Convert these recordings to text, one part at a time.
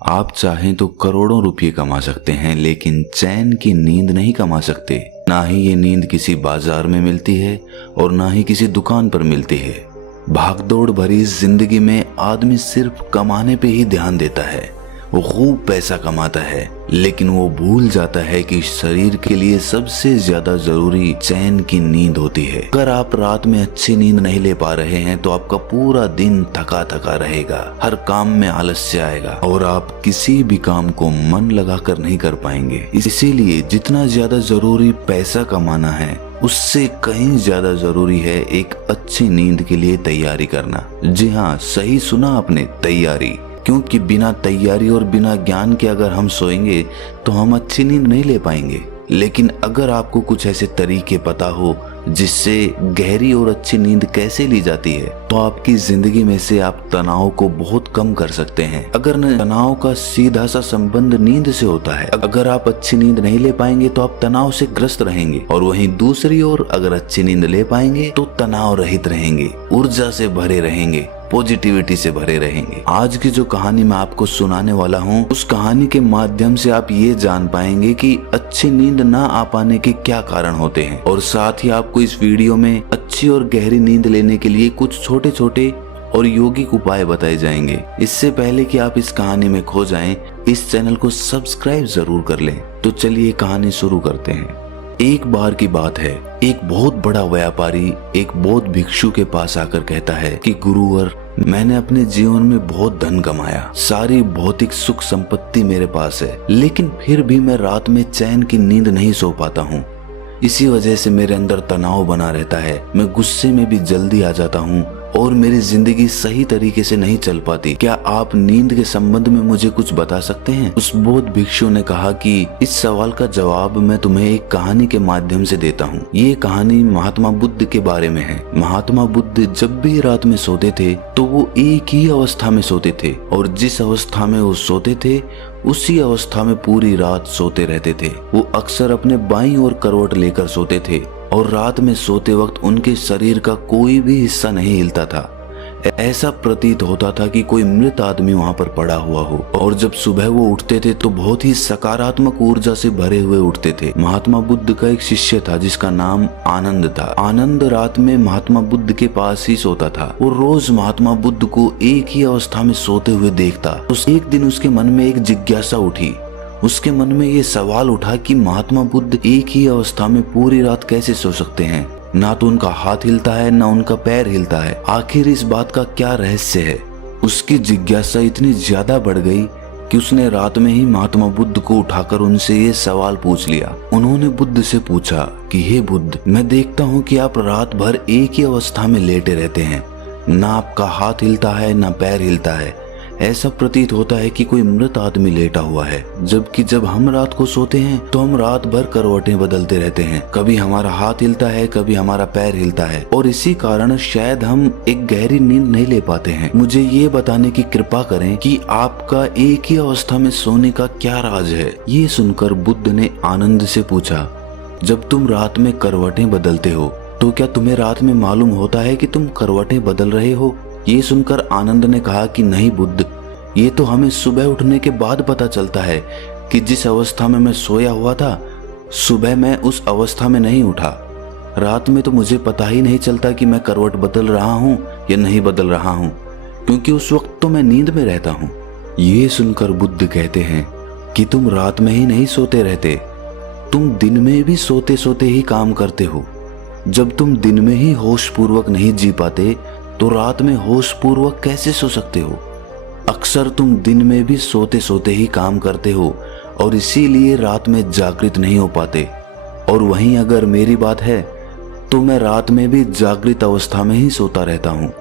आप चाहें तो करोड़ों रुपये कमा सकते हैं, लेकिन चैन की नींद नहीं कमा सकते। ना ही ये नींद किसी बाजार में मिलती है और ना ही किसी दुकान पर मिलती है। भागदौड़ भरी इस जिंदगी में आदमी सिर्फ कमाने पे ही ध्यान देता है। वो खूब पैसा कमाता है, लेकिन वो भूल जाता है कि शरीर के लिए सबसे ज्यादा जरूरी चैन की नींद होती है। अगर आप रात में अच्छी नींद नहीं ले पा रहे हैं तो आपका पूरा दिन थका थका रहेगा, हर काम में आलस्य आएगा और आप किसी भी काम को मन लगाकर नहीं कर पाएंगे। इसीलिए जितना ज्यादा जरूरी पैसा कमाना है, उससे कहीं ज्यादा जरूरी है एक अच्छी नींद के लिए तैयारी करना। जी हाँ, सही सुना आपने, तैयारी। क्योंकि बिना तैयारी और बिना ज्ञान के अगर हम सोएंगे तो हम अच्छी नींद नहीं ले पाएंगे। लेकिन अगर आपको कुछ ऐसे तरीके पता हो जिससे गहरी और अच्छी नींद कैसे ली जाती है, तो आपकी जिंदगी में से आप तनाव को बहुत कम कर सकते हैं। अगर तनाव का सीधा सा संबंध नींद से होता है। अगर आप अच्छी नींद नहीं ले पाएंगे तो आप तनाव से ग्रस्त रहेंगे, और वहीं दूसरी ओर अगर अच्छी नींद ले पाएंगे तो तनाव रहित रहेंगे, ऊर्जा से भरे रहेंगे, पॉजिटिविटी से भरे रहेंगे। आज की जो कहानी मैं आपको सुनाने वाला हूँ, उस कहानी के माध्यम से आप ये जान पाएंगे कि अच्छी नींद ना आ पाने के क्या कारण होते हैं, और साथ ही आपको इस वीडियो में अच्छी और गहरी नींद लेने के लिए कुछ छोटे छोटे और यौगिक उपाय बताए जाएंगे। इससे पहले कि आप इस कहानी में खो जाएं, इस चैनल को सब्सक्राइब जरूर कर लें। तो चलिए कहानी शुरू करते हैं। एक बार की बात है, एक बहुत बड़ा व्यापारी एक बौद्ध भिक्षु के पास आकर कहता है कि गुरुवर, मैंने अपने जीवन में बहुत धन कमाया, सारी भौतिक सुख संपत्ति मेरे पास है, लेकिन फिर भी मैं रात में चैन की नींद नहीं सो पाता हूँ। इसी वजह से मेरे अंदर तनाव बना रहता है, मैं गुस्से में भी जल्दी आ जाता हूँ और मेरी जिंदगी सही तरीके से नहीं चल पाती। क्या आप नींद के संबंध में मुझे कुछ बता सकते हैं? उस बौद्ध भिक्षु ने कहा कि इस सवाल का जवाब मैं तुम्हें एक कहानी के माध्यम से देता हूँ। ये कहानी महात्मा बुद्ध के बारे में है। महात्मा बुद्ध जब भी रात में सोते थे तो वो एक ही अवस्था में सोते थे, और जिस अवस्था में वो सोते थे उसी अवस्था में पूरी रात सोते रहते थे। वो अक्सर अपने बाईं ओर करवट लेकर सोते थे और रात में सोते वक्त उनके शरीर का कोई भी हिस्सा नहीं हिलता था। ऐसा प्रतीत होता था कि कोई मृत आदमी वहां पर पड़ा हुआ हो। और जब सुबह वो उठते थे तो बहुत ही सकारात्मक ऊर्जा से भरे हुए उठते थे। महात्मा बुद्ध का एक शिष्य था जिसका नाम आनंद था। आनंद रात में महात्मा बुद्ध के पास ही सोता था। वो रोज महात्मा बुद्ध को एक ही अवस्था में सोते हुए देखता। तो एक दिन उसके मन में एक जिज्ञासा उठी। उसके मन में ये सवाल उठा कि महात्मा बुद्ध एक ही अवस्था में पूरी रात कैसे सो सकते हैं? ना तो उनका हाथ हिलता है, ना उनका पैर हिलता है। आखिर इस बात का क्या रहस्य है? उसकी जिज्ञासा इतनी ज्यादा बढ़ गई कि उसने रात में ही महात्मा बुद्ध को उठाकर उनसे ये सवाल पूछ लिया। उन्होंने बुद्ध से पूछा कि हे बुद्ध, मैं देखता हूँ कि आप रात भर एक ही अवस्था में लेटे रहते हैं, ना आपका हाथ हिलता है ना पैर हिलता है। ऐसा प्रतीत होता है कि कोई मृत आदमी लेटा हुआ है। जबकि जब हम रात को सोते हैं तो हम रात भर करवटें बदलते रहते हैं, कभी हमारा हाथ हिलता है, कभी हमारा पैर हिलता है, और इसी कारण शायद हम एक गहरी नींद नहीं ले पाते हैं। मुझे ये बताने की कृपा करें कि आपका एक ही अवस्था में सोने का क्या राज है? ये सुनकर बुद्ध ने आनंद से पूछा, जब तुम रात में करवटें बदलते हो तो क्या तुम्हें रात में मालूम होता है कि तुम करवटें बदल रहे हो? ये सुनकर आनंद ने कहा कि नहीं बुद्ध, ये तो हमें सुबह उठने के बाद पता चलता है कि जिस अवस्था में मैं सोया हुआ था, सुबह मैं उस अवस्था में नहीं उठा। रात में तो मुझे पता ही नहीं चलता कि मैं करवट बदल रहा हूँ या नहीं बदल रहा हूँ, क्योंकि उस वक्त तो मैं नींद में रहता हूँ। ये सुनकर बुद्ध कहते हैं कि तुम रात में ही नहीं सोते रहते, तुम दिन में भी सोते सोते ही काम करते हो। जब तुम दिन में ही होश पूर्वक नहीं जी पाते तो रात में होश पूर्वक कैसे सो सकते हो? अक्सर तुम दिन में भी सोते सोते ही काम करते हो और इसीलिए रात में जागृत नहीं हो पाते। और वहीं अगर मेरी बात है तो मैं रात में भी जागृत अवस्था में ही सोता रहता हूँ।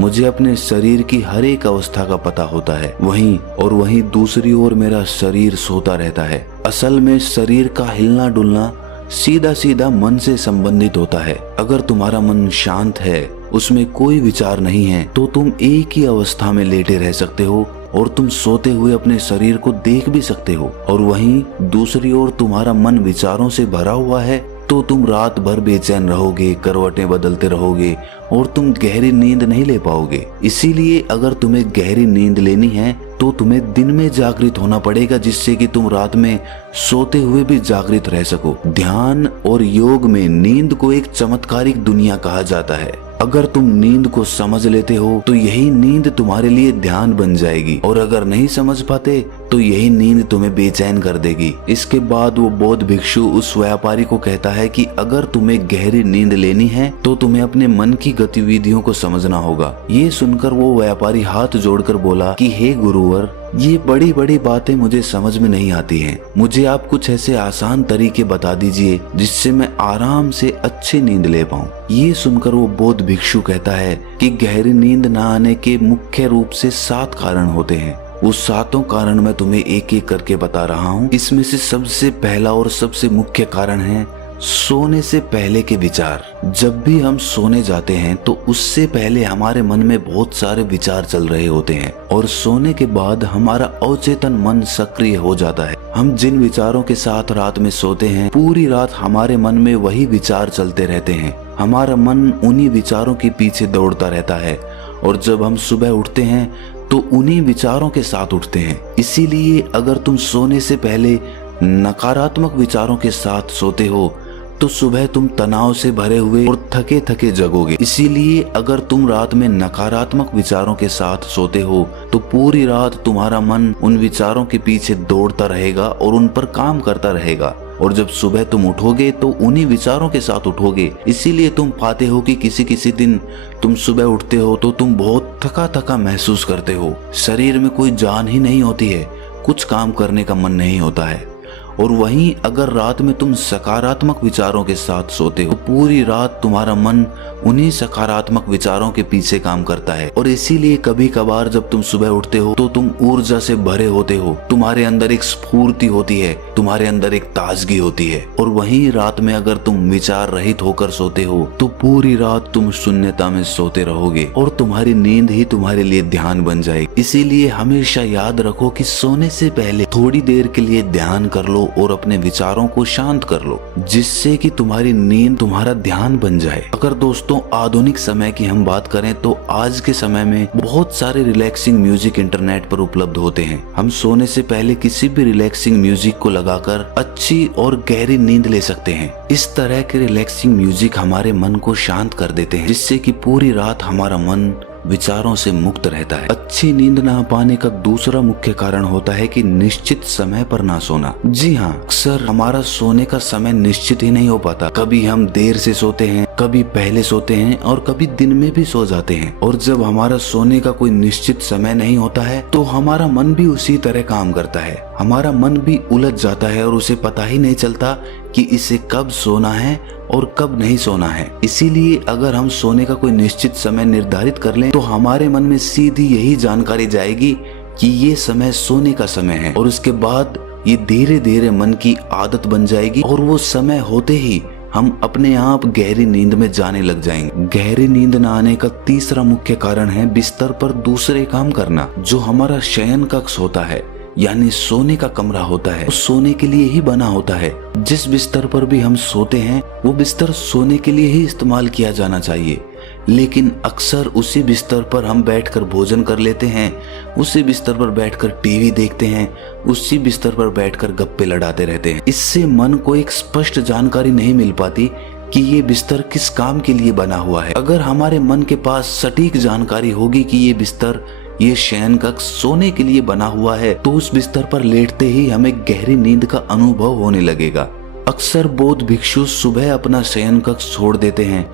मुझे अपने शरीर की हर एक अवस्था का पता होता है। वहीं दूसरी ओर मेरा शरीर सोता रहता है। असल में शरीर का हिलना डुलना सीधा सीधा मन से संबंधित होता है। अगर तुम्हारा मन शांत है, उसमें कोई विचार नहीं है, तो तुम एक ही अवस्था में लेटे रह सकते हो और तुम सोते हुए अपने शरीर को देख भी सकते हो। और वहीं दूसरी ओर तुम्हारा मन विचारों से भरा हुआ है तो तुम रात भर बेचैन रहोगे, करवटें बदलते रहोगे और तुम गहरी नींद नहीं ले पाओगे। इसीलिए अगर तुम्हें गहरी नींद लेनी है तो तुम्हें दिन में जागृत होना पड़ेगा, जिससे कि तुम रात में सोते हुए भी जागृत रह सको। ध्यान और योग में नींद को एक चमत्कारिक दुनिया कहा जाता है। अगर तुम नींद को समझ लेते हो तो यही नींद तुम्हारे लिए ध्यान बन जाएगी, और अगर नहीं समझ पाते तो यही नींद तुम्हें बेचैन कर देगी। इसके बाद वो बौद्ध भिक्षु उस व्यापारी को कहता है कि अगर तुम्हें गहरी नींद लेनी है तो तुम्हें अपने मन की गतिविधियों को समझना होगा। ये सुनकर वो व्यापारी हाथ जोड़कर बोला कि हे गुरुवर, ये बड़ी बड़ी बातें मुझे समझ में नहीं आती हैं। मुझे आप कुछ ऐसे आसान तरीके बता दीजिए जिससे मैं आराम से अच्छी नींद ले पाऊं। ये सुनकर वो बौद्ध भिक्षु कहता है कि गहरी नींद न आने के मुख्य रूप से 7 कारण होते हैं। उस 7 कारण मैं तुम्हें एक एक करके बता रहा हूँ। इसमें से सबसे पहला और सबसे मुख्य कारण है सोने से पहले के विचार। जब भी हम सोने जाते हैं तो उससे पहले हमारे मन में बहुत सारे विचार चल रहे होते हैं, और सोने के बाद हमारा अवचेतन मन सक्रिय हो जाता है। हम जिन विचारों के साथ रात में सोते हैं, पूरी रात हमारे मन में वही विचार चलते रहते हैं। हमारा मन उन्हीं विचारों के पीछे दौड़ता रहता है, और जब हम सुबह उठते हैं तो उन्हीं विचारों के साथ उठते हैं। इसीलिए अगर तुम सोने से पहले नकारात्मक विचारों के साथ सोते हो तो सुबह तुम तनाव से भरे हुए और थके थके जगोगे। इसीलिए अगर तुम रात में नकारात्मक विचारों के साथ सोते हो तो पूरी रात तुम्हारा मन उन विचारों के पीछे दौड़ता रहेगा और उन पर काम करता रहेगा, और जब सुबह तुम उठोगे तो उन्हीं विचारों के साथ उठोगे। इसीलिए तुम पाते हो कि किसी किसी दिन तुम सुबह उठते हो तो तुम बहुत थका थका महसूस करते हो, शरीर में कोई जान ही नहीं होती है, कुछ काम करने का मन नहीं होता है। और वहीं अगर रात में तुम सकारात्मक विचारों के साथ सोते हो, पूरी रात तुम्हारा मन उन्हीं सकारात्मक विचारों के पीछे काम करता है, और इसीलिए कभी कभार जब तुम सुबह उठते हो तो तुम ऊर्जा से भरे होते हो, तुम्हारे अंदर एक स्फूर्ति होती है, तुम्हारे अंदर एक ताजगी होती है। और वहीं रात में अगर तुम विचार रहित होकर सोते हो तो पूरी रात तुम शून्यता में सोते रहोगे, और तुम्हारी नींद ही तुम्हारे लिए ध्यान बन जाएगी। इसीलिए हमेशा याद रखो कि सोने से पहले थोड़ी देर के लिए ध्यान कर लो और अपने विचारों को शांत कर लो, जिससे कि तुम्हारी नींद तुम्हारा ध्यान बन जाए। अगर दोस्तों आधुनिक समय की हम बात करें तो आज के समय में बहुत सारे रिलैक्सिंग म्यूजिक इंटरनेट पर उपलब्ध होते हैं। हम सोने से पहले किसी भी रिलैक्सिंग म्यूजिक को लगाकर अच्छी और गहरी नींद ले सकते हैं। इस तरह के रिलैक्सिंग म्यूजिक हमारे मन को शांत कर देते हैं, जिससे कि पूरी रात हमारा मन विचारों से मुक्त रहता है। अच्छी नींद ना पाने का दूसरा मुख्य कारण होता है कि निश्चित समय पर ना सोना। जी हाँ, अक्सर हमारा सोने का समय निश्चित ही नहीं हो पाता। कभी हम देर से सोते हैं, कभी पहले सोते हैं, और कभी दिन में भी सो जाते हैं। और जब हमारा सोने का कोई निश्चित समय नहीं होता है तो हमारा मन भी उसी तरह काम करता है। हमारा मन भी उलझ जाता है और उसे पता ही नहीं चलता कि इसे कब सोना है और कब नहीं सोना है। इसीलिए अगर हम सोने का कोई निश्चित समय निर्धारित कर लें तो हमारे मन में सीधी यही जानकारी जाएगी कि ये समय सोने का समय है, और उसके बाद ये धीरे धीरे मन की आदत बन जाएगी, और वो समय होते ही हम अपने आप गहरी नींद में जाने लग जाएंगे। गहरी नींद न आने का तीसरा मुख्य कारण है बिस्तर पर दूसरे काम करना। जो हमारा शयन कक्ष होता है, यानी सोने का कमरा होता है, वो सोने के लिए ही बना होता है। जिस बिस्तर पर भी हम सोते हैं वो बिस्तर सोने के लिए ही इस्तेमाल किया जाना चाहिए, लेकिन अक्सर उसी बिस्तर पर हम बैठकर भोजन कर लेते हैं, उसी बिस्तर पर बैठकर टीवी देखते हैं, उसी बिस्तर पर बैठकर गप्पे लड़ाते रहते हैं। इससे मन को एक स्पष्ट जानकारी नहीं मिल पाती कि ये बिस्तर किस काम के लिए बना हुआ है। अगर हमारे मन के पास सटीक जानकारी होगी कि ये बिस्तर, ये शयन कक्ष सोने के लिए बना हुआ है, तो उस बिस्तर पर लेटते ही हमें गहरी नींद का अनुभव होने लगेगा। अक्सर बौद्ध भिक्षु सुबह अपना शयन कक्ष छोड़ देते हैं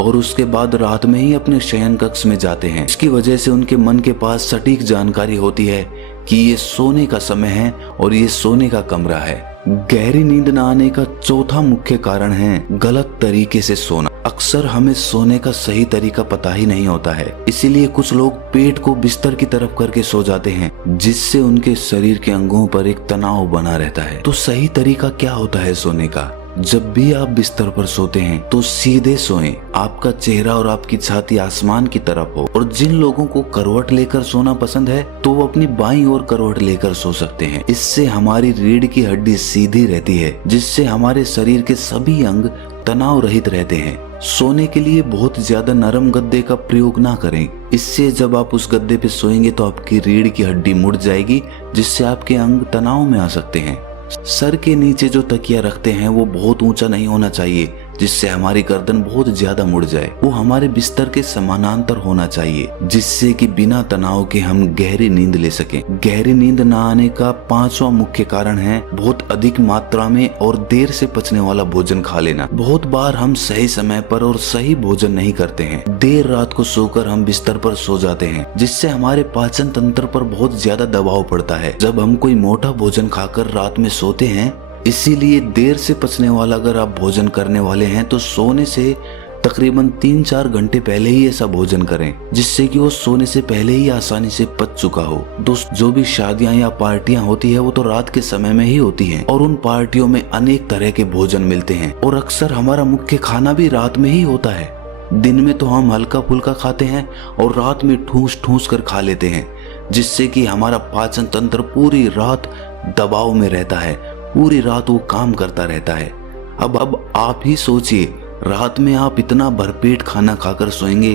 और उसके बाद रात में ही अपने शयन कक्ष में जाते हैं। इसकी वजह से उनके मन के पास सटीक जानकारी होती है कि ये सोने का समय है और ये सोने का कमरा है। गहरी नींद न आने का चौथा मुख्य कारण है गलत तरीके से सोना। अक्सर हमें सोने का सही तरीका पता ही नहीं होता है, इसीलिए कुछ लोग पेट को बिस्तर की तरफ करके सो जाते हैं, जिससे उनके शरीर के अंगों पर एक तनाव बना रहता है। तो सही तरीका क्या होता है सोने का? जब भी आप बिस्तर पर सोते हैं तो सीधे सोएं, आपका चेहरा और आपकी छाती आसमान की तरफ हो। और जिन लोगों को करवट लेकर सोना पसंद है तो वो अपनी बाईं ओर करवट लेकर सो सकते हैं। इससे हमारी रीढ़ की हड्डी सीधी रहती है, जिससे हमारे शरीर के सभी अंग तनाव रहित रहते हैं। सोने के लिए बहुत ज्यादा नरम गद्दे का प्रयोग ना करें, इससे जब आप उस गद्दे पे सोएंगे तो आपकी रीढ़ की हड्डी मुड़ जाएगी, जिससे आपके अंग तनाव में आ सकते हैं। सर के नीचे जो तकिया रखते हैं वो बहुत ऊंचा नहीं होना चाहिए, जिससे हमारी गर्दन बहुत ज्यादा मुड़ जाए। वो हमारे बिस्तर के समानांतर होना चाहिए, जिससे कि बिना तनाव के हम गहरी नींद ले सकें। गहरी नींद न आने का 5वां मुख्य कारण है बहुत अधिक मात्रा में और देर से पचने वाला भोजन खा लेना। बहुत बार हम सही समय पर और सही भोजन नहीं करते हैं। देर रात को सोकर हम बिस्तर पर सो जाते हैं, जिससे हमारे पाचन तंत्र पर बहुत ज्यादा दबाव पड़ता है जब हम कोई मोटा भोजन खाकर रात में सोते हैं। इसीलिए देर से पचने वाला अगर आप भोजन करने वाले हैं तो सोने से तकरीबन 3-4 घंटे पहले ही ऐसा भोजन करें, जिससे कि वो सोने से पहले ही आसानी से पच चुका हो। दोस्त, जो भी शादियां या पार्टियां होती है वो तो रात के समय में ही होती हैं, और उन पार्टियों में अनेक तरह के भोजन मिलते हैं और अक्सर हमारा मुख्य खाना भी रात में ही होता है। दिन में तो हम हल्का फुल्का खाते हैं और रात में ठूस ठूस कर खा लेते हैं, जिससे कि हमारा पाचन तंत्र पूरी रात दबाव में रहता है, पूरी रात वो काम करता रहता है। अब आप ही सोचिए, रात में आप इतना भरपेट खाना खाकर सोएंगे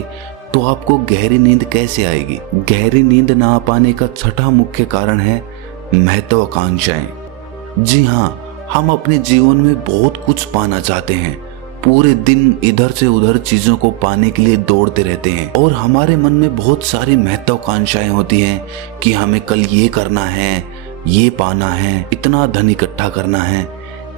तो आपको गहरी नींद कैसे आएगी। गहरी नींद ना आ पाने का 6वां मुख्य कारण है महत्वाकांक्षाएं। जी हाँ, हम अपने जीवन में बहुत कुछ पाना चाहते हैं, पूरे दिन इधर से उधर चीजों को पाने के लिए दौड़ते रहते हैं और हमारे मन में बहुत सारी महत्वाकांक्षाएं होती हैं कि हमें कल ये करना है, ये पाना है, इतना धन इकट्ठा करना है।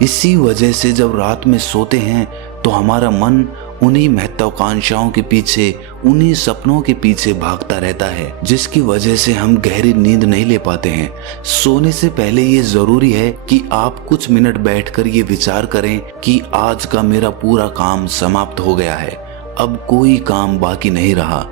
इसी वजह से जब रात में सोते हैं तो हमारा मन उन्हीं महत्वाकांक्षाओं के पीछे, उन्हीं सपनों के पीछे भागता रहता है, जिसकी वजह से हम गहरी नींद नहीं ले पाते हैं। सोने से पहले ये जरूरी है कि आप कुछ मिनट बैठकर ये विचार करें कि आज का मेरा पूरा काम समाप्त हो गया है, अब कोई काम बाकी नहीं रहा,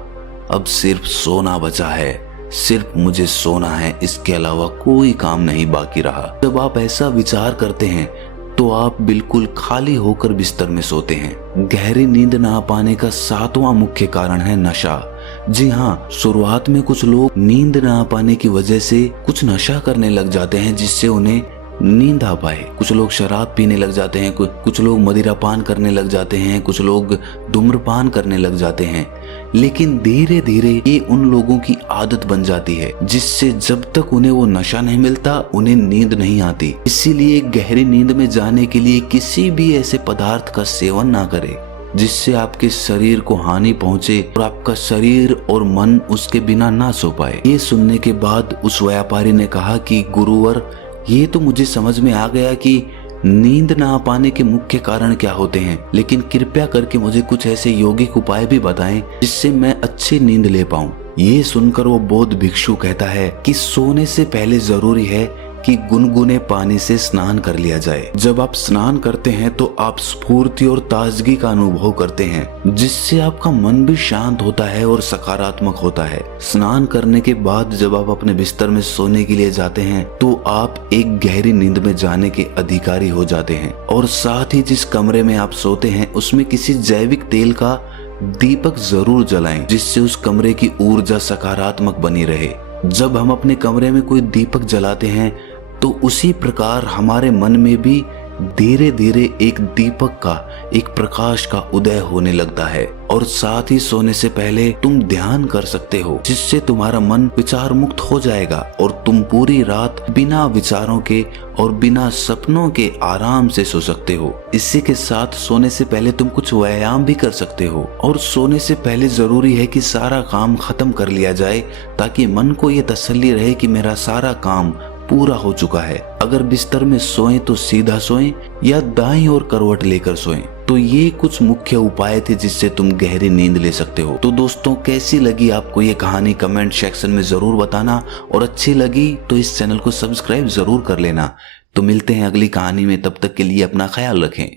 अब सिर्फ सोना बचा है, सिर्फ मुझे सोना है, इसके अलावा कोई काम नहीं बाकी रहा। जब आप ऐसा विचार करते हैं तो आप बिल्कुल खाली होकर बिस्तर में सोते हैं। गहरी नींद ना आ पाने का 7वां मुख्य कारण है नशा। जी हाँ, शुरुआत में कुछ लोग नींद ना आ पाने की वजह से कुछ नशा करने लग जाते हैं, जिससे उन्हें नींद आ पाए। कुछ लोग शराब पीने लग जाते हैं, कुछ लोग मदिरापान करने लग जाते हैं, कुछ लोग धूम्रपान करने लग जाते हैं। लेकिन धीरे धीरे ये उन लोगों की आदत बन जाती है, जिससे जब तक उन्हें वो नशा नहीं मिलता उन्हें नींद नहीं आती। इसीलिए गहरी नींद में जाने के लिए किसी भी ऐसे पदार्थ का सेवन ना करें जिससे आपके शरीर को हानि पहुंचे और आपका शरीर और मन उसके बिना ना सो पाए। ये सुनने के बाद उस व्यापारी ने कहा कि गुरुवर, ये तो मुझे समझ में आ गया कि नींद ना आ पाने के मुख्य कारण क्या होते हैं, लेकिन कृपया करके मुझे कुछ ऐसे यौगिक उपाय भी बताएं जिससे मैं अच्छी नींद ले पाऊं। ये सुनकर वो बौद्ध भिक्षु कहता है कि सोने से पहले जरूरी है कि गुनगुने पानी से स्नान कर लिया जाए। जब आप स्नान करते हैं तो आप स्फूर्ति और ताजगी का अनुभव करते हैं, जिससे आपका मन भी शांत होता है और सकारात्मक होता है। स्नान करने के बाद जब आप अपने बिस्तर में सोने के लिए जाते हैं तो आप एक गहरी नींद में जाने के अधिकारी हो जाते हैं। और साथ ही जिस कमरे में आप सोते हैं उसमें किसी जैविक तेल का दीपक जरूर जलाएं, जिससे उस कमरे की ऊर्जा सकारात्मक बनी रहे। जब हम अपने कमरे में कोई दीपक जलाते हैं तो उसी प्रकार हमारे मन में भी धीरे धीरे एक दीपक का, एक प्रकाश का उदय होने लगता है। और साथ ही सोने से पहले तुम ध्यान कर सकते हो, जिससे तुम्हारा मन विचार मुक्त हो जाएगा और तुम पूरी रात बिना विचारों के और बिना सपनों के आराम से सो सकते हो। इसी के साथ सोने से पहले तुम कुछ व्यायाम भी कर सकते हो। और सोने से पहले जरूरी है कि सारा काम खत्म कर लिया जाए, ताकि मन को ये तसल्ली रहे कि मेरा सारा काम पूरा हो चुका है। अगर बिस्तर में सोएं तो सीधा सोएं या दाईं ओर करवट लेकर सोएं। तो ये कुछ मुख्य उपाय थे जिससे तुम गहरी नींद ले सकते हो। तो दोस्तों, कैसी लगी आपको ये कहानी कमेंट सेक्शन में जरूर बताना, और अच्छी लगी तो इस चैनल को सब्सक्राइब जरूर कर लेना। तो मिलते हैं अगली कहानी में, तब तक के लिए अपना ख्याल रखें।